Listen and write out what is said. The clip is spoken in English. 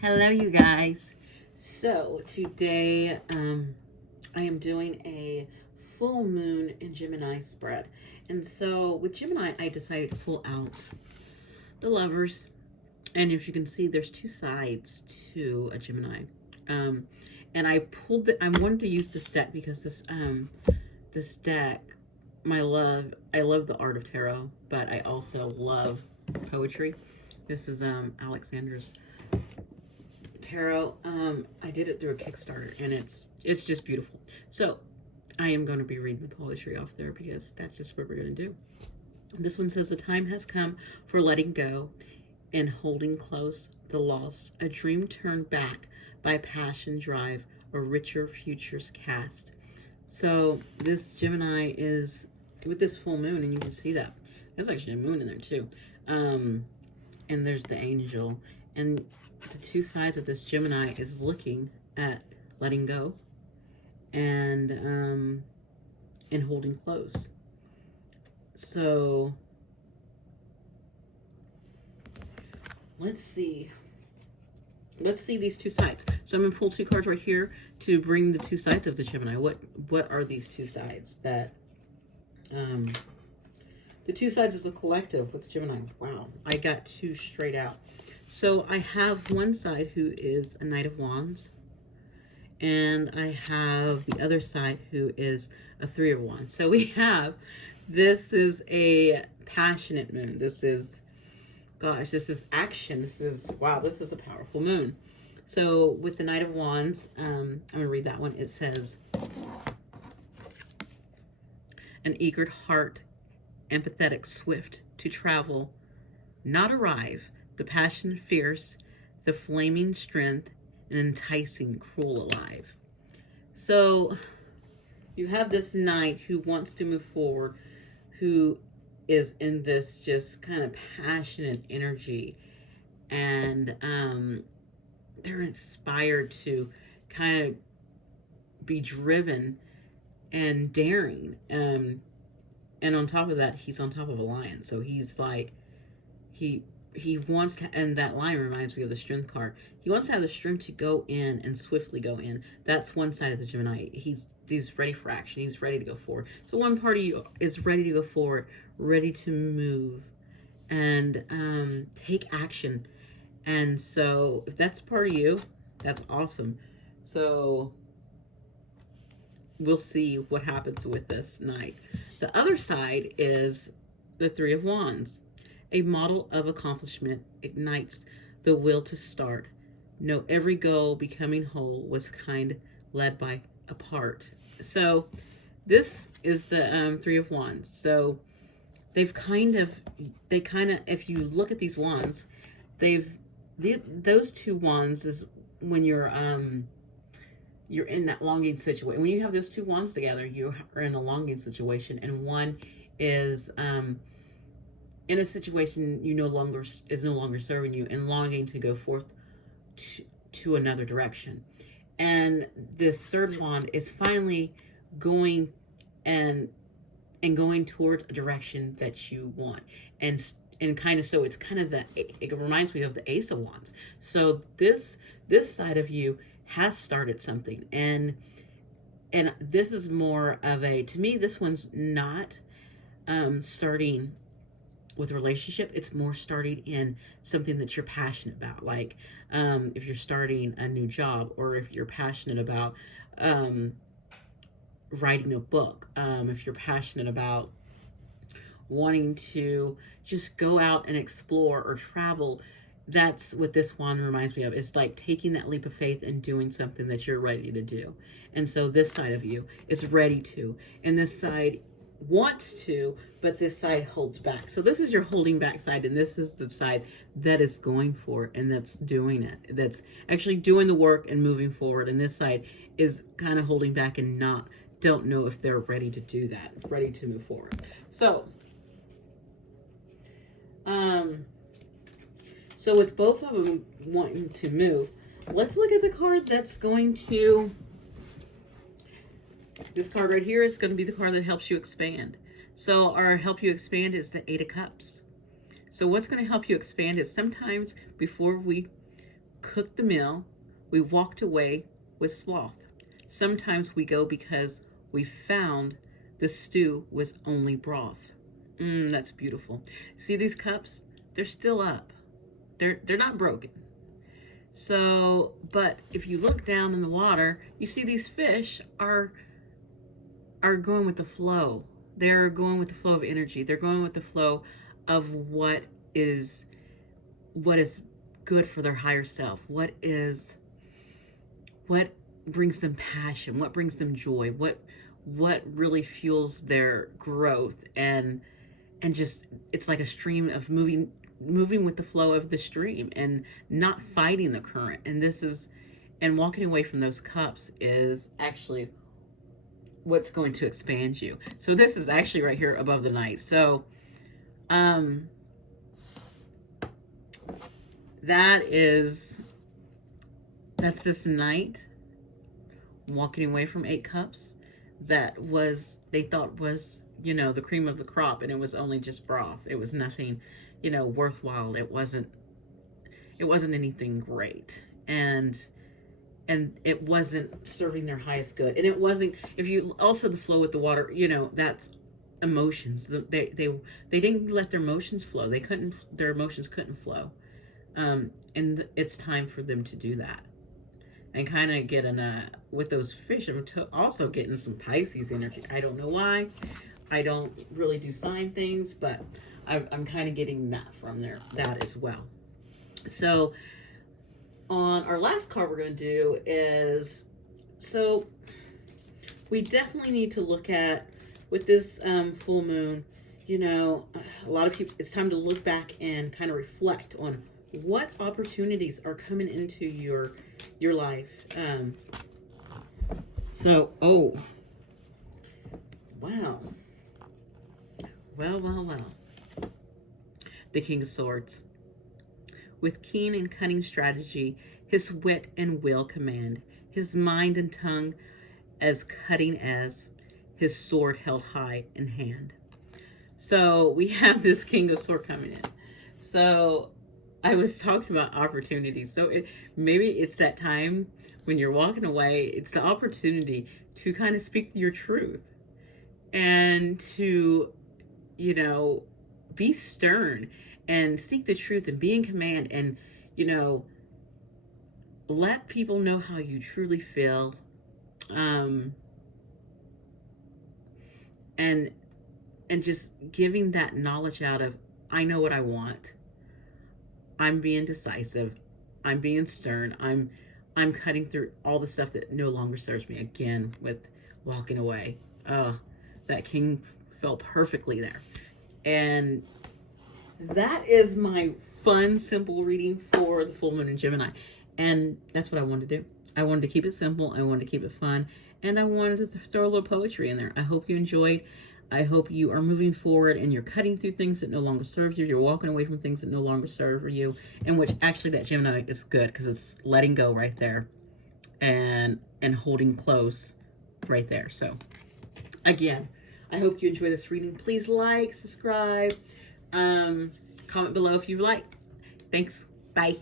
Hello, you guys. So today, I am doing a full moon in Gemini spread, and so with Gemini, I decided to pull out the lovers, and if you can see, there's two sides to a Gemini, um, and I pulled the. I wanted to use this deck because this deck, I love the art of tarot, but I also love poetry. This is Alexander's tarot. I did it through a Kickstarter, and it's just beautiful. So I am going to be reading the poetry off there because that's just what we're going to do. This one says, the time has come for letting go and holding close the loss, a dream turned back by passion drive, a richer futures cast. So this Gemini is with this full moon, and you can see that there's actually a moon in there too. And there's the angel, and the two sides of this Gemini is looking at letting go and holding close. So let's see these two sides. So I'm gonna pull two cards right here to bring the two sides of the Gemini. What are these two sides that the two sides of the collective with the Gemini? Wow, I got two straight out. So I have one side who is a Knight of Wands, and I have the other side who is a Three of Wands. So we have, this is a passionate moon. This is, gosh, this is action. This is, wow, this is a powerful moon. So with the Knight of Wands, I'm going to read that one. It says, an eager heart, empathetic, swift to travel, not arrive, the passion fierce, the flaming strength, and enticing, cruel alive. So you have this knight who wants to move forward, who is in this just kind of passionate energy, and they're inspired to kind of be driven and daring. And on top of that, he's on top of a lion. So he's like, he wants to, and that lion reminds me of the strength card. He wants to have the strength to go in and swiftly go in. That's one side of the Gemini. He's ready for action. He's ready to go forward. So one part of you is ready to go forward, ready to move and take action. And so if that's part of you, that's awesome. So we'll see what happens with this night. The other side is the Three of Wands. A model of accomplishment ignites the will to start. Know every goal becoming whole was kind led by a part. So this is the Three of Wands. So they kind of, if you look at these wands, those two wands is when you're in that longing situation. When you have those two wands together, you are in a longing situation, and one is in a situation is no longer serving you and longing to go forth to another direction. And this third wand is finally going and going towards a direction that you want. And kind of, so it's kind of it reminds me of the Ace of Wands. So this side of you has started something, and this is more of a, to me, this one's not starting with a relationship. It's more starting in something that you're passionate about, like if you're starting a new job, or if you're passionate about writing a book, if you're passionate about wanting to just go out and explore or travel. That's what this wand reminds me of. It's like taking that leap of faith and doing something that you're ready to do. And so this side of you is ready to, and this side wants to, but this side holds back. So this is your holding back side, and this is the side that is going for it, and that's doing it. That's actually doing the work and moving forward. And this side is kind of holding back and don't know if they're ready to do that, ready to move forward. So with both of them wanting to move, let's look at the card that's going to, this card right here is going to be the card that helps you expand. So our help you expand is the Eight of Cups. So what's going to help you expand is sometimes before we cooked the meal, we walked away with sloth. Sometimes we go because we found the stew was only broth. That's beautiful. See these cups? They're still up. They're not broken. So, but if you look down in the water, you see these fish are going with the flow. They're going with the flow of energy. They're going with the flow of what is good for their higher self. What brings them passion? What brings them joy? What really fuels their growth? And just, it's like a stream of moving with the flow of the stream and not fighting the current. And walking away from those cups is actually what's going to expand you. So this is actually right here above the night. So that's this night, walking away from 8 cups that they thought was, the cream of the crop, and it was only just broth. It was nothing, worthwhile. It wasn't anything great. And it wasn't serving their highest good. And it wasn't, if you also the flow with the water, that's emotions. They didn't let their emotions flow. Their emotions couldn't flow. And it's time for them to do that. And kind of get with those fish, I'm also getting some Pisces energy. I don't know why. I don't really do sign things, but I'm kind of getting that from that as well. So on our last card we're going to do is, so we definitely need to look at, with this full moon, a lot of people, it's time to look back and kind of reflect on what opportunities are coming into your life. Oh, wow. Well. The King of Swords. With keen and cunning strategy, his wit and will command, his mind and tongue as cutting as his sword held high in hand. So we have this King of Swords coming in. So I was talking about opportunities. So maybe it's that time when you're walking away, it's the opportunity to kind of speak your truth and to, be stern and seek the truth and be in command and, let people know how you truly feel. And just giving that knowledge out of, I know what I want. I'm being decisive. I'm being stern. I'm cutting through all the stuff that no longer serves me. Again, with walking away. That king fell perfectly there. And that is my fun, simple reading for the full moon in Gemini. And that's what I wanted to do. I wanted to keep it simple. I wanted to keep it fun. And I wanted to throw a little poetry in there. I hope you enjoyed. I hope you are moving forward and you're cutting through things that no longer serve you. You're walking away from things that no longer serve you. And which actually that Gemini is good because it's letting go right there and holding close right there. So again, I hope you enjoy this reading. Please like, subscribe, comment below if you like. Thanks. Bye.